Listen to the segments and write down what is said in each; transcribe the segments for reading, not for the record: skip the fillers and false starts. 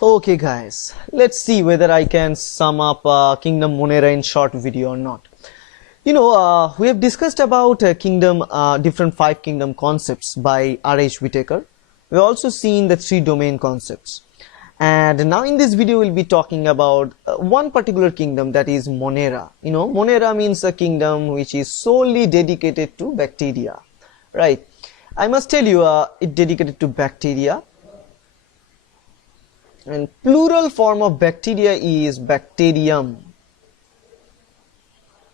Okay guys, let's see whether I can sum up Kingdom Monera in short video or not. We have discussed about different 5 kingdom concepts by R.H. Whitaker. We've also seen the 3 domain concepts. And now in this video we'll be talking about one particular kingdom, that is Monera. Monera means a kingdom which is solely dedicated to bacteria, right? I must tell you, it dedicated to bacteria. And plural form of bacteria is bacterium.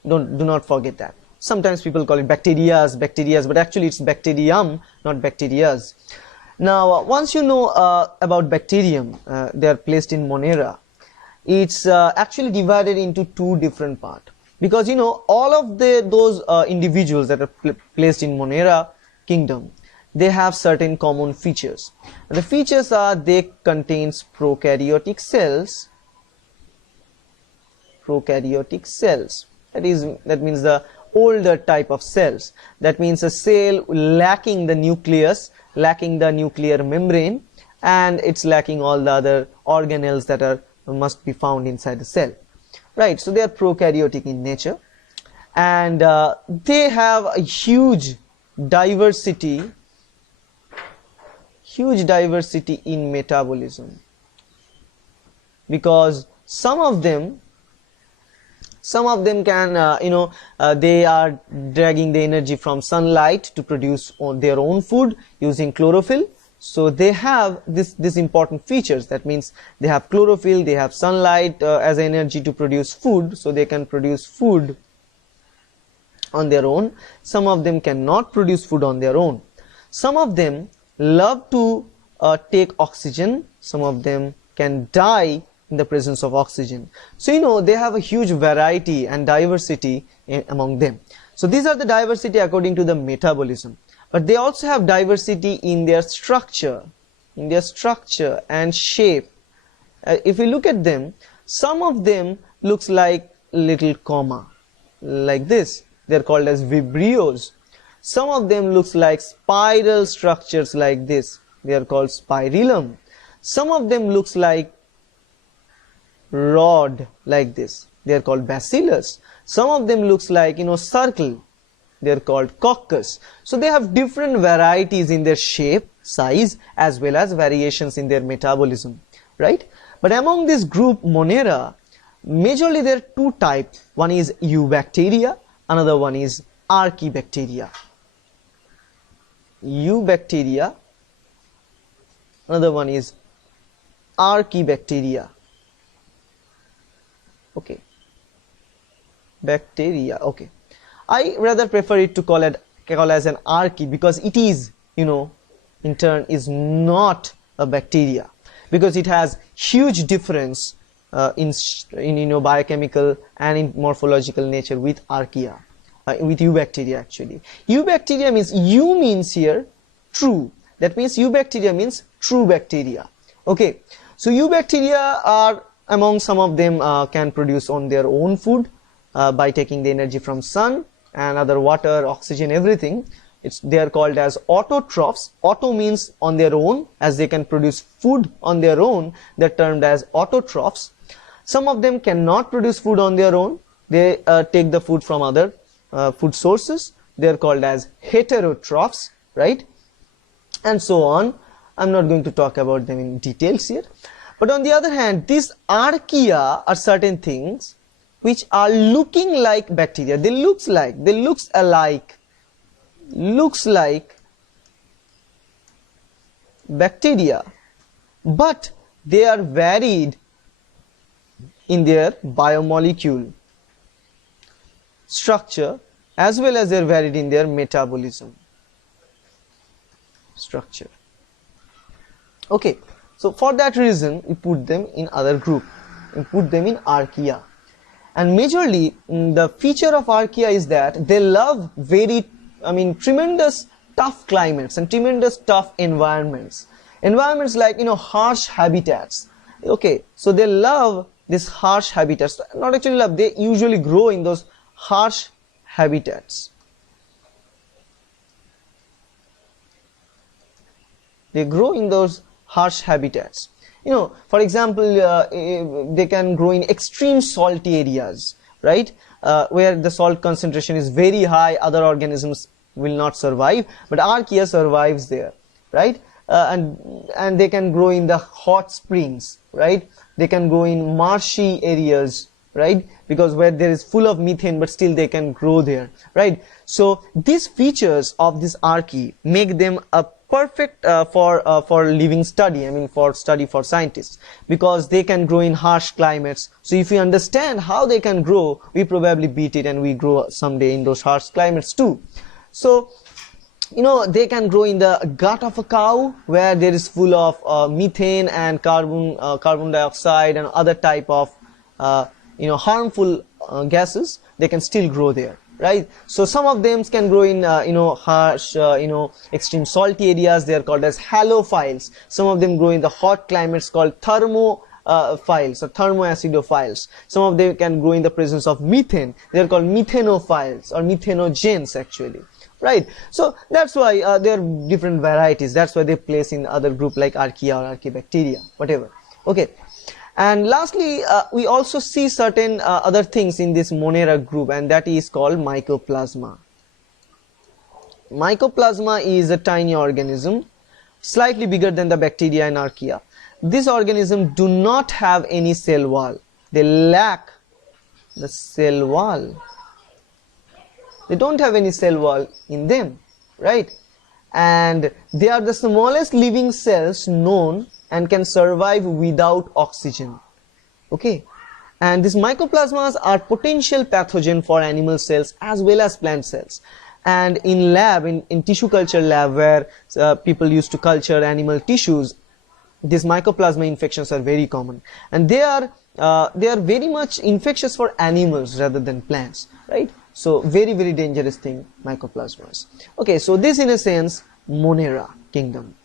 Do not forget that. Sometimes people call it bacterias, but actually it's bacterium, not bacterias. Now, once you know about bacterium, they are placed in Monera. It's actually divided into 2 different parts, because all of those individuals that are placed in Monera kingdom, they have certain common features. The features are they contains prokaryotic cells. That means the older type of cells. That means a cell lacking the nucleus, lacking the nuclear membrane, and it's lacking all the other organelles that must be found inside the cell. Right, so they are prokaryotic in nature, and they have a huge diversity in metabolism, because some of them can they are dragging the energy from sunlight to produce their own food using chlorophyll. So they have this important features. That means they have chlorophyll, they have sunlight as energy to produce food, so they can produce food on their own. Some of them cannot produce food on their own. Some of them love to take oxygen. Some of them can die in the presence of oxygen. So they have a huge variety and diversity among them. So these are the diversity according to the metabolism, but they also have diversity in their structure and shape. If we look at them, some of them looks like little comma like this. They are called as vibrios. Some of them looks like spiral structures like this. They are called spirillum. Some of them looks like rod like this. They are called bacillus. Some of them looks like circle. They are called coccus. So they have different varieties in their shape, size, as well as variations in their metabolism, right? But among this group Monera, majorly there are 2 types. One is eubacteria, another one is archaebacteria. Eubacteria, another one is archaebacteria. Okay, bacteria. Okay, I rather prefer it to call as an archae, because it is in turn is not a bacteria, because it has huge difference in biochemical and in morphological nature with archaea. With eubacteria actually. Eubacteria means means here true. That means eubacteria means true bacteria. Okay, so eubacteria are among some of them can produce on their own food by taking the energy from sun and other water, oxygen, everything. They are called as autotrophs. Auto means on their own, as they can produce food on their own. They are termed as autotrophs. Some of them cannot produce food on their own. They take the food from other food sources. They are called as heterotrophs, right? And so on. I'm not going to talk about them in details here. But on the other hand, these archaea are certain things which are looking like bacteria. They looks like bacteria, but they are varied in their biomolecule structure, as well as they are varied in their metabolism structure. Okay, so for that reason we put them in other group. We put them in archaea. And majorly the feature of archaea is that they love tremendous tough climates and tremendous tough environments like harsh habitats. Okay, so they love this harsh habitats. Not actually love, they usually grow in those harsh habitats. They grow in those harsh habitats. For example, they can grow in extreme salty areas, right, where the salt concentration is very high. Other organisms will not survive, but archaea survives there, right? And they can grow in the hot springs, right? They can grow in marshy areas, right, because where there is full of methane, but still they can grow there, right? So these features of this archaea make them a perfect for living study, I mean for study for scientists, because they can grow in harsh climates. So if we understand how they can grow, we probably beat it and we grow someday in those harsh climates too. So they can grow in the gut of a cow, where there is full of methane and carbon dioxide and other type of harmful gases. They can still grow there, right? So some of them can grow in harsh extreme salty areas. They are called as halophiles. Some of them grow in the hot climates called thermophiles or thermoacidophiles. Some of them can grow in the presence of methane. They are called methanophiles or methanogens actually, right? So that's why there are different varieties. That's why they place in other group like archaea or archaebacteria, whatever. Okay. And lastly, we also see certain other things in this Monera group, and that is called mycoplasma. Mycoplasma is a tiny organism, slightly bigger than the bacteria and archaea. These organisms do not have any cell wall. They lack the cell wall. They don't have any cell wall in them, right? And they are the smallest living cells known and can survive without oxygen. Okay, and these mycoplasmas are potential pathogen for animal cells as well as plant cells. And in lab, in tissue culture lab, where people used to culture animal tissues, these mycoplasma infections are very common, and they are very much infectious for animals rather than plants, right? So very, very dangerous thing, mycoplasmas. Okay, so this in a sense Monera kingdom.